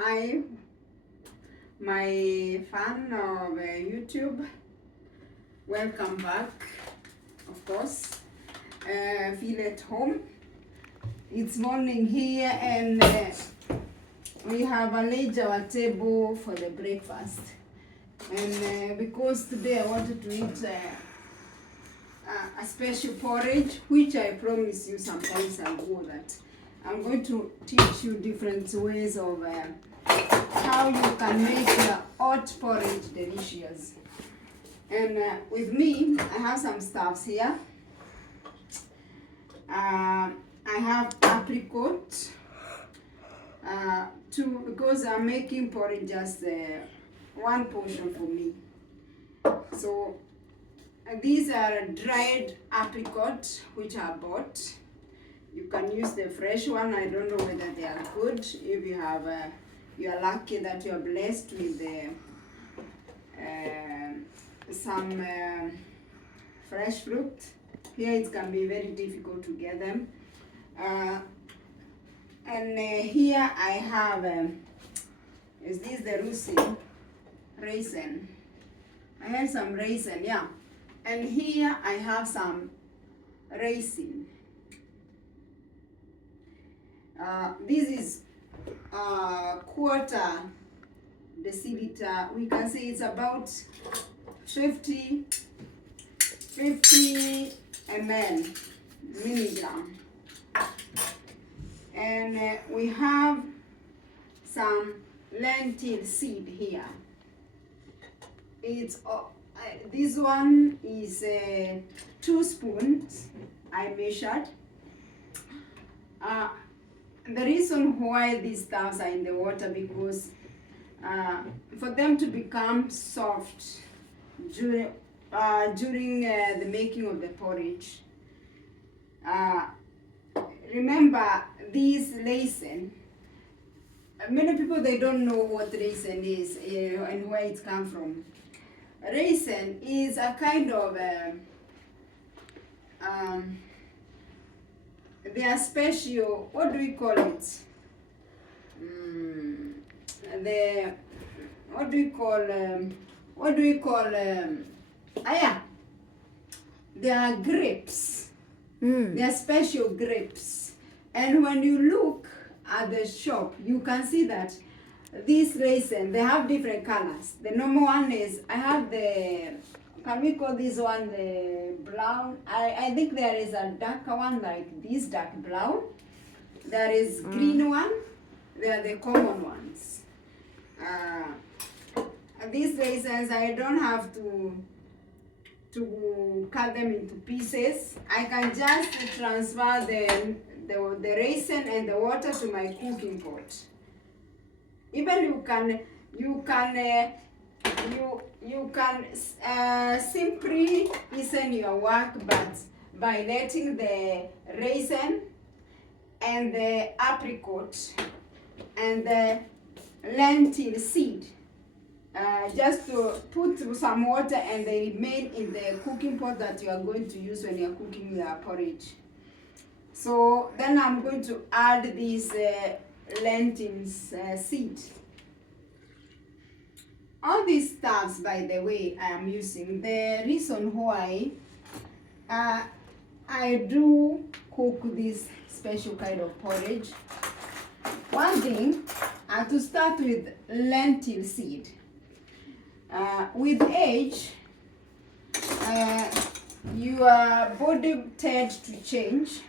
Hi, my fan of YouTube. Welcome back, of course. Feel at home. It's morning here, and we have arranged our table for the breakfast. And because today I wanted to eat a special porridge, which I promised you sometimes ago that I'm going to teach you different ways of how you can make the hot porridge delicious. And with me, I have some stuffs here. I have apricot, because I'm making porridge just one portion for me. So these are dried apricot which I bought. You can use the fresh one. I don't know whether they are good. If you have, you are lucky that you are blessed with some fresh fruit. Here it can be very difficult to get them. And here I have, is this the raisin? I have some raisin, yeah. And here I have some raisin. This is quarter deciliter. We can say it's about 50 milligram. And we have some lentil seed here. It's this one is 2 spoons I measured. The reason why these stuffs are in the water, because for them to become soft during the making of the porridge. Remember, these raisin, many people, they don't know what raisin is and where it comes from. Raisin is a kind of they are special. What do we call it? They are grapes. They are special grapes. And when you look at the shop, you can see that these raisin, they have different colors. The normal one is, I have the, can we call this one the brown? I think there is a darker one like this, dark brown. There is green one. They are the common ones. These raisins, I don't have to cut them into pieces. I can just transfer the raisin and the water to my cooking pot. Even you can simply hasten your work, but by letting the raisin and the apricot and the lentil seed just to put some water, and they remain in the cooking pot that you are going to use when you are cooking your porridge. So then I'm going to add these lentils seed. All these stuffs, by the way, I am using. The reason why I do cook this special kind of porridge. One thing, to start with lentil seed. With age, your body tends to change.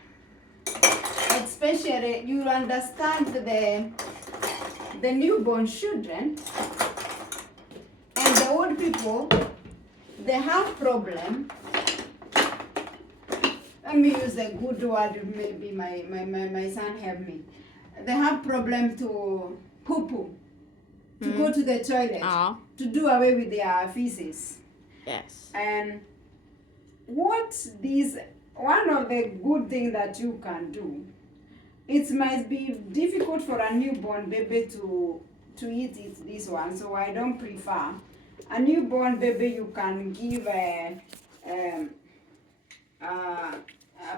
Especially, you understand the newborn children and the old people, they have problem. Let me use a good word, maybe my son help me. They have problem to poo-poo, to go to the toilet, to do away with their feces. Yes. And one of the good things that you can do, it might be difficult for a newborn baby to eat this one, so I don't prefer. A newborn baby, you can give a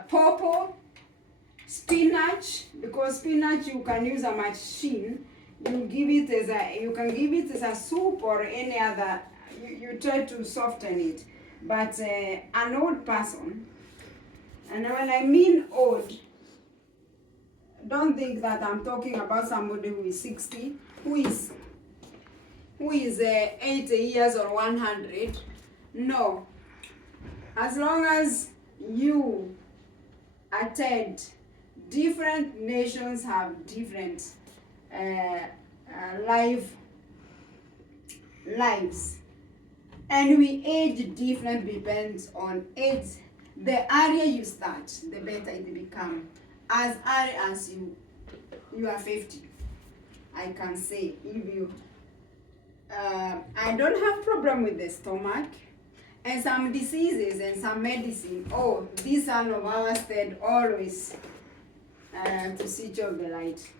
pawpaw, spinach, because spinach you can use a machine you give it as you can give it as a soup or any other. You try to soften it, but an old person, and when I mean old, don't think that I'm talking about somebody who is 60, who is 80 years or 100. No, as long as you attend, different nations have different lives, and we age different depends on age. The earlier you start, the better it becomes. As early as you are 50, I can say, if you I don't have problem with the stomach and some diseases and some medicine. Oh, this son of ours said always to switch off the light.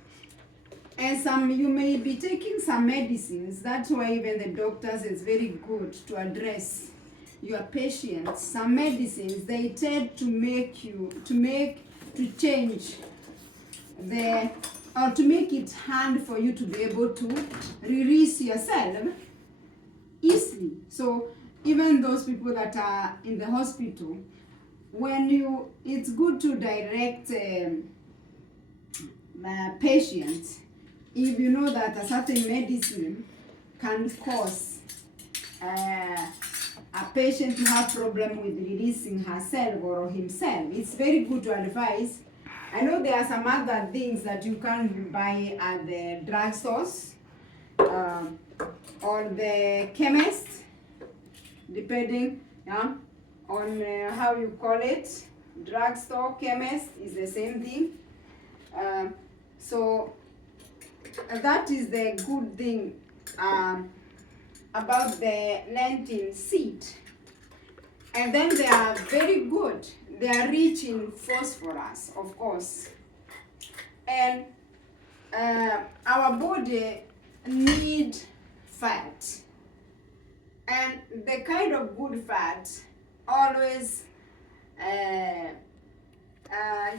And some, you may be taking some medicines. That's why even the doctors, it's very good to address your patients. Some medicines, they tend to make you, to change or to make it hard for you to be able to release yourself easily. So even those people that are in the hospital, it's good to direct patients if you know that a certain medicine can cause a patient to have problem with releasing herself or himself. It's very good to advise. I know there are some other things that you can buy at the drugstores or the chemist, depending on how you call it. Drugstore, chemist is the same thing. So that is the good thing about the lentil seed. And then they are very good. They are rich in phosphorus, of course. And our body need fat. And the kind of good fat, always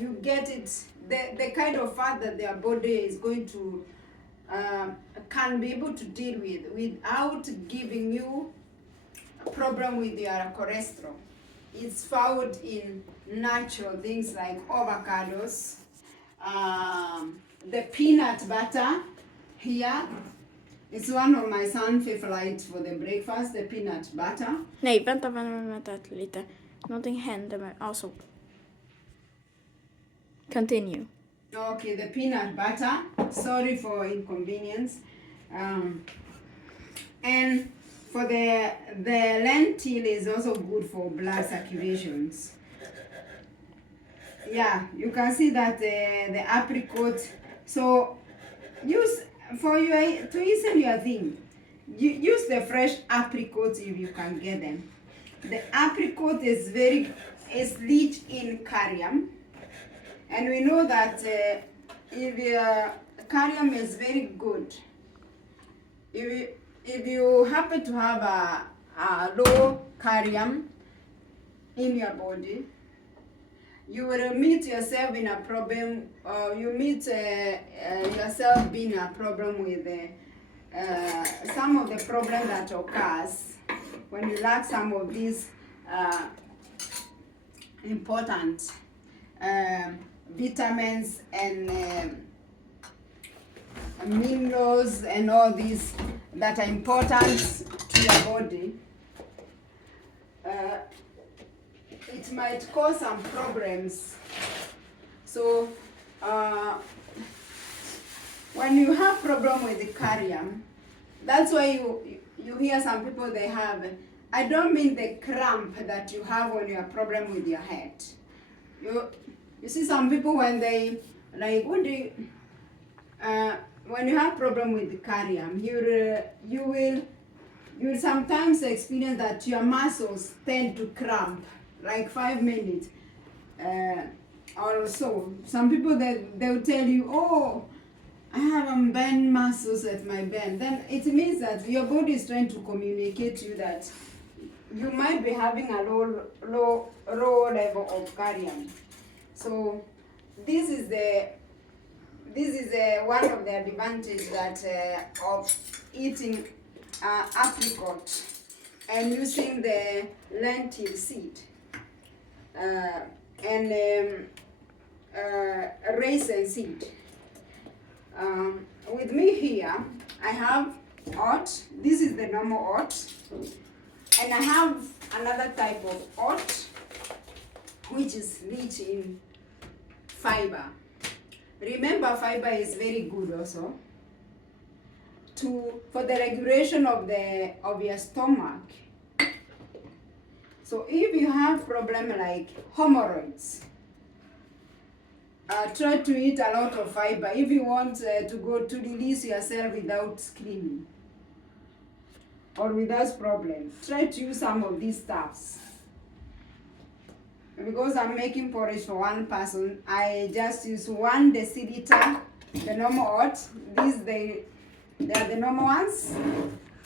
you get it, the kind of fat that their body is going to, can be able to deal with without giving you a problem with your cholesterol. It's found in natural things like avocados, the peanut butter here. It's one of my son's favorite for the breakfast, the peanut butter. Nej, vänta lite. Någonting hände med... Also. Continue. Okay, the peanut butter. Sorry for inconvenience. And for the lentil is also good for blood circulations. Yeah, you can see that the apricot. So use for your to ease your thing. You use the fresh apricots if you can get them. The apricot is rich in kalium, and we know that if kalium is very good. If you happen to have a low kalium in your body, you will meet yourself in a problem. You meet yourself being a problem with some of the problem that occurs when you lack some of these important vitamins and minerals and all these that are important to your body. It might cause some problems. So when you have problem with the kalium, that's why you hear some people they have, I don't mean the cramp that you have when you have problem with your head. You see some people when they like when you have problem with the kalium, you will sometimes experience that your muscles tend to cramp like 5 minutes or so. Some people they'll tell you, oh, I have bent muscles at my bend. Then it means that your body is trying to communicate to you that you might be having a low level of kalium. So this is this is one of the advantages that of eating apricot and using the lentil seed and raisin seed. With me here, I have oat. This is the normal oat, and I have another type of oat which is rich in fiber. Remember, fiber is very good also for the regulation of your stomach. So if you have problem like hemorrhoids, try to eat a lot of fiber if you want to release yourself without screaming or without problem. Try to use some of these stuffs. Because I'm making porridge for one person, I just use 1 deciliter, the normal oat. They are the normal ones,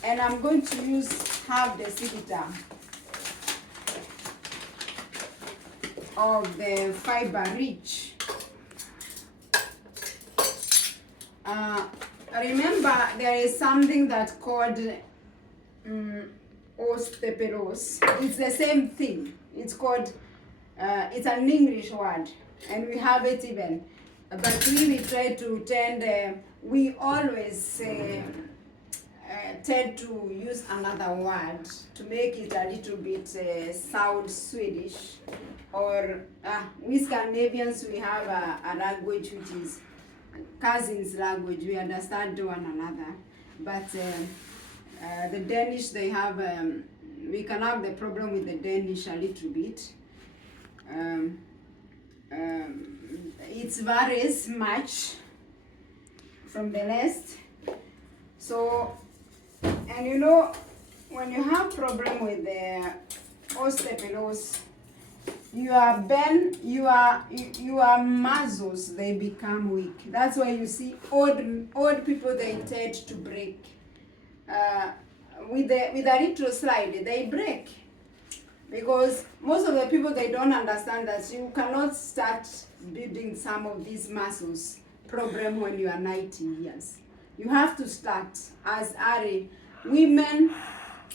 and I'm going to use half deciliter of the fiber rich. Remember, there is something that's called osteoporose. It's the same thing. It's called, it's an English word, and we have it even. But we try to we always tend to use another word to make it a little bit sound Swedish. Or we Scandinavians, we have a language which is cousins language. We understand one another. But the Danish, they have, we can have the problem with the Danish a little bit. It varies much from the rest. So, and you know, when you have problem with the osteoporose, your muscles, they become weak. That's why you see old people, they tend to break. With a little slide, they break. Because most of the people, they don't understand that you cannot start building some of these muscles problem when you are 90 years. You have to start as early. Women,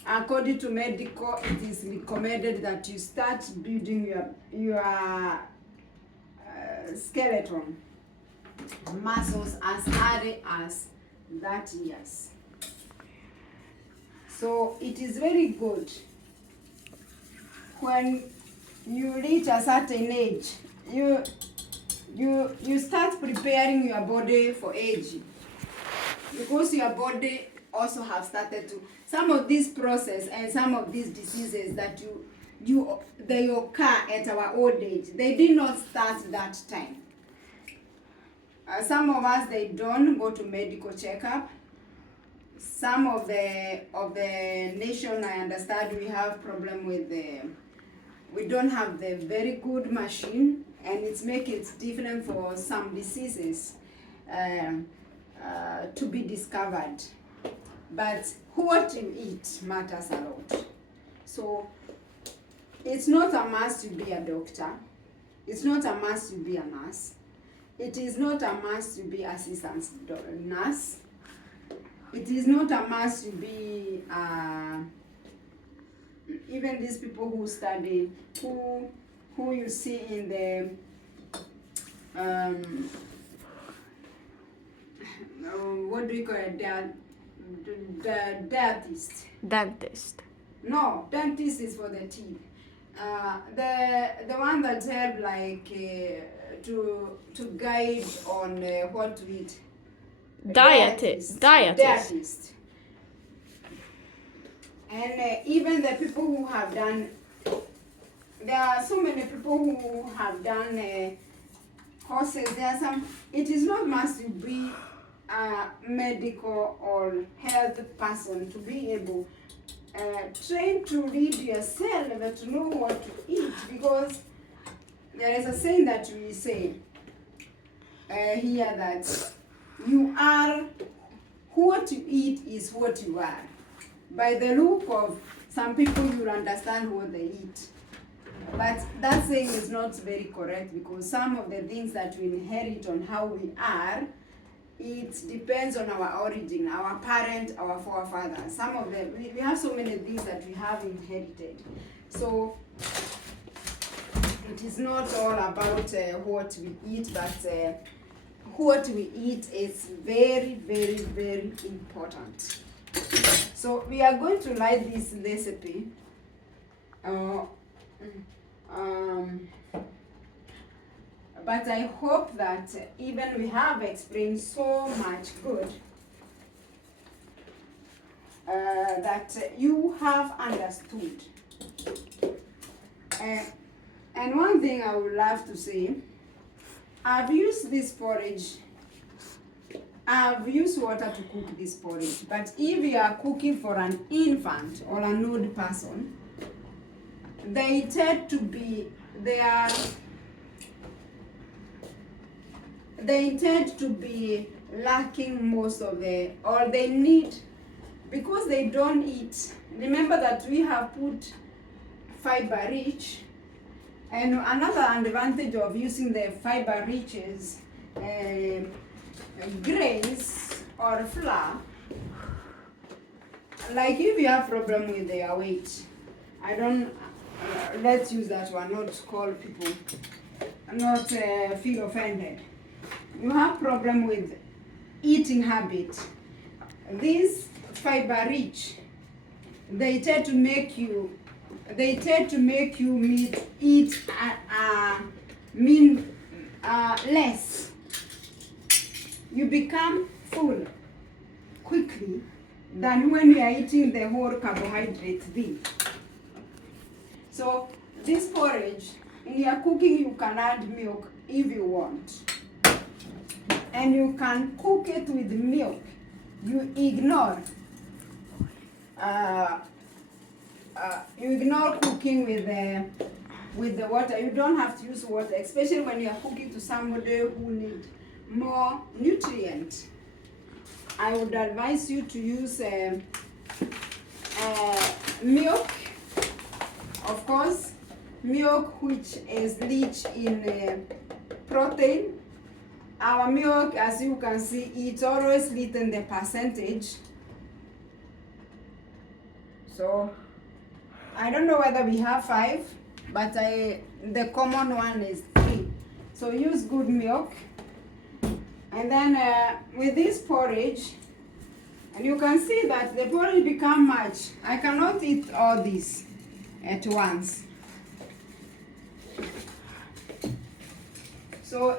according to medical, it is recommended that you start building your skeleton muscles as early as 30 years. So it is very good when you reach a certain age, you start preparing your body for aging, because your body also have started to, some of this process and some of these diseases that they occur at our old age, they did not start that time. Some of us, they don't go to medical checkup. Some of the nation, I understand, we have problem with we don't have the very good machine, and it's make it different for some diseases to be discovered. But what you eat matters a lot. So it's not a must to be a doctor. It's not a must to be a nurse. It is not a must to be assistant nurse. It is not a must to be even these people who study, who you see in the what do you call it? The dentist. Dentist. No, dentist is for the teeth. The one that help like to guide on what to eat. Dietist. And even the people who have done, there are so many people who have done courses. There are some. It is not must to be a medical or health person to be able train to read yourself, to know what to eat, because there is a saying that we say here that you are, what you eat is what you are. By the look of some people, you will understand what they eat. But that saying is not very correct, because some of the things that we inherit on how we are, it depends on our origin, our parent, our forefathers. Some of them, we have so many things that we have inherited. So it is not all about what we eat, but what we eat is very, very, very important. So we are going to like this recipe. But I hope that even we have explained so much good that you have understood. And one thing I would love to say, I've used this porridge. I've used water to cook this porridge. But if you are cooking for an infant or an old person, they tend to be, they tend to be lacking most of the, or they need, because they don't eat. Remember that we have put fiber rich, and another advantage of using the fiber rich is grains or flour. Like if you have problem with their weight, I don't, let's use that one, not call people, not feel offended. You have problem with eating habit. These fiber rich, they tend to make you eat less. You become full quickly than when you are eating the whole carbohydrate thing. So this porridge, in your cooking, you can add milk if you want. And you can cook it with milk. You ignore cooking with the water. You don't have to use water, especially when you are cooking to somebody who needs more nutrient. I would advise you to use milk, of course, milk which is rich in protein. Our milk, as you can see, it's always written the percentage. So I don't know whether we have 5, but the common one is 3. So use good milk. And then with this porridge, and you can see that the porridge become much. I cannot eat all this at once. So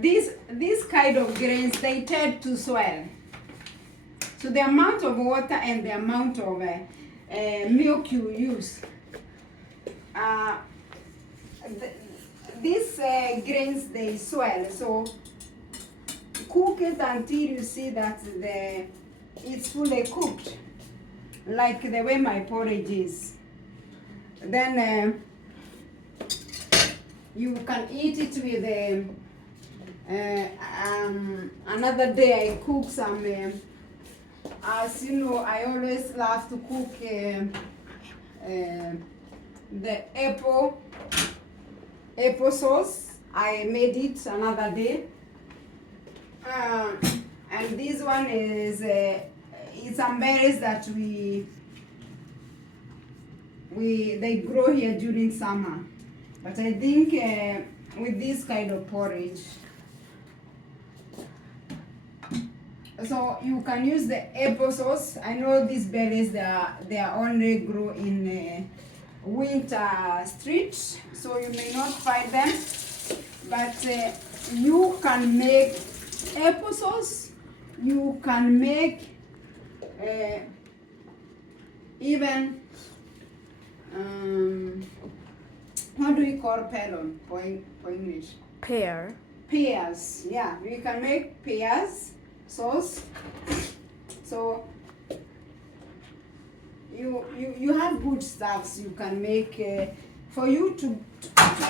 these kind of grains, they tend to swell. So the amount of water and the amount of milk you use, these grains, they swell. So cook it until you see that it's fully cooked, like the way my porridge is. Then you can eat it with another day. I cook some, as you know, I always love to cook the apple sauce. I made it another day. And this one is it's some berries that they grow here during summer. But I think with this kind of porridge, so you can use the apple sauce. I know these berries, they are only grow in winter streets, so you may not find them. But you can make apple sauce. You can make even what do we call pelon for English? Pear. Pears. Yeah, we can make pears sauce. So you have good stuffs you can make for you to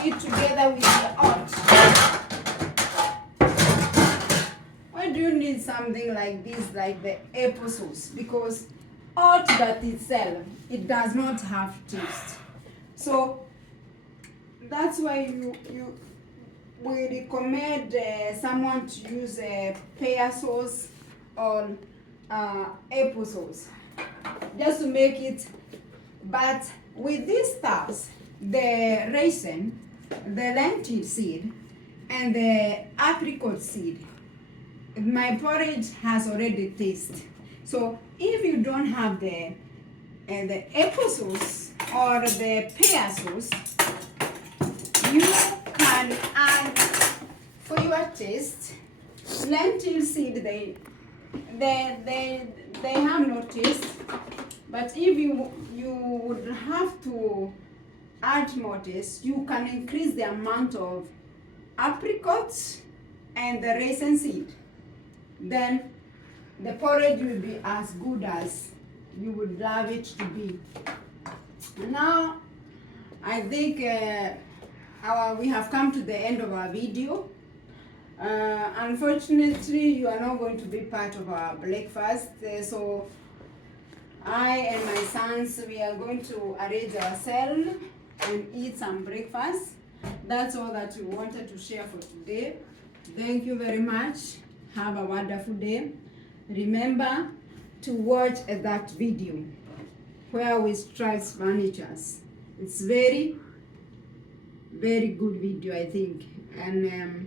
eat together with the oat. Why do you need something like this, like the apple sauce? Because oat that itself, it does not have taste. So that's why we recommend someone to use pear sauce or apple sauce just to make it. But with these stuffs, the raisin, the lentil seed, and the apricot seed, my porridge has already tasted. So if you don't have the apple sauce or the pear sauce, you can add for your taste. Lentil seed, they have no taste, but if you would have to add more taste, you can increase the amount of apricots and the raisin seed. Then the porridge will be as good as you would love it to be. Now I think we have come to the end of our video. Unfortunately, you are not going to be part of our breakfast, so I and my sons, we are going to arrange ourselves and eat some breakfast. That's all that we wanted to share for today. Thank you very much. Have a wonderful day. Remember to watch that video where we strive furnitures. It's very good video, I think. And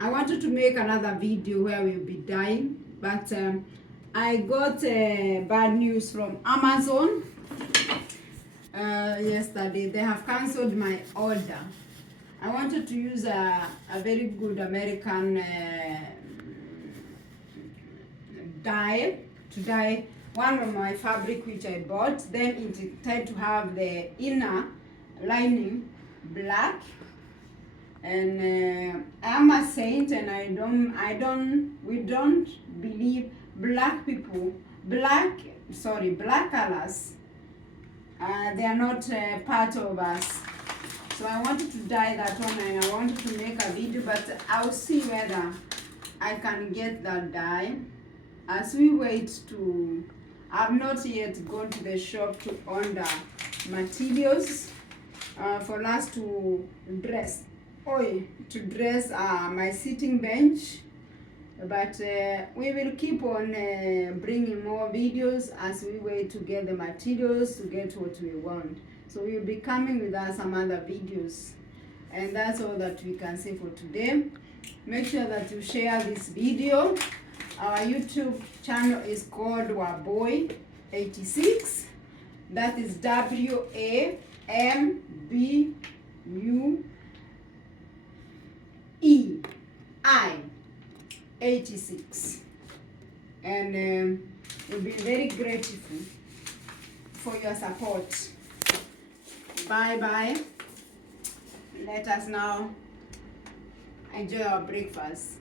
I wanted to make another video where we'll be dying, but I got bad news from Amazon yesterday. They have cancelled my order. I wanted to use a very good American dye to dye one of my fabric which I bought. Then it intended to have the inner lining black. And I'm a saint, and we don't believe black colors. They are not part of us. So I wanted to dye that one, and I wanted to make a video, but I'll see whether I can get that dye. As we wait to, I've not yet gone to the shop to order materials for us to dress. My sitting bench, but we will keep on bringing more videos as we wait to get the materials to get what we want. So we will be coming with some other videos, and that's all that we can say for today. Make sure that you share this video. Our YouTube channel is called Waboy86. That is WAMBUEI86, and we'll be very grateful for your support. Bye. Let us now enjoy our breakfast.